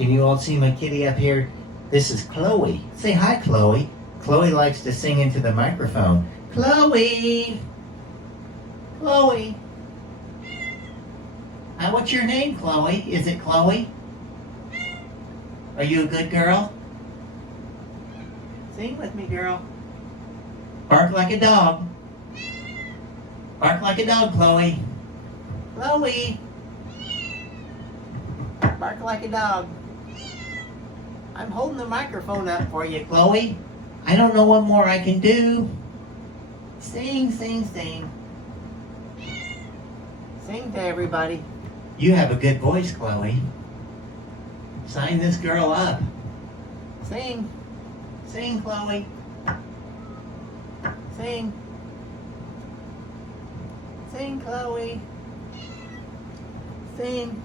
Can you all see my kitty up here? This is Chloe. Say hi, Chloe. Chloe likes to sing into the microphone. Chloe! Chloe! What's your name, Chloe? Is it Chloe? Are you a good girl? Sing with me, girl. Bark like a dog. Bark like a dog, Chloe. Chloe! Bark like a dog. I'm holding the microphone up for you, Chloe. I don't know what more I can do. Sing, sing, sing. Sing to everybody. You have a good voice, Chloe. Sign this girl up. Sing. Sing, Chloe. Sing. Sing, Chloe. Sing.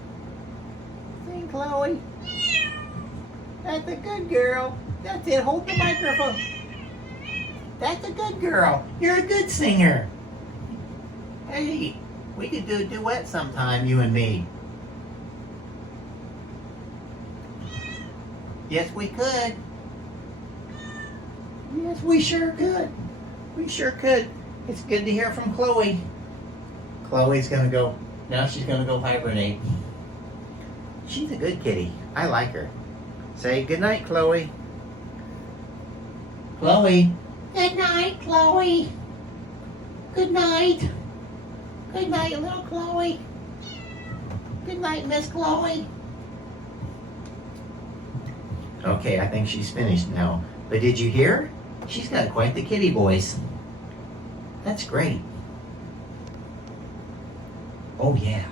Sing, Chloe. That's a good girl. That's it. Hold the microphone. That's a good girl. You're a good singer. Hey, we could do a duet sometime, you and me. Yes, we could. Yes, we sure could. We sure could. It's good to hear from Chloe. Chloe's gonna go, now she's gonna go hibernate. She's a good kitty. I like her. Say good night, Chloe. Chloe. Good night, Chloe. Good night. Good night, little Chloe. Good night, Miss Chloe. Okay, I think she's finished now. But did you hear? She's got quite the kitty voice. That's great. Oh, yeah.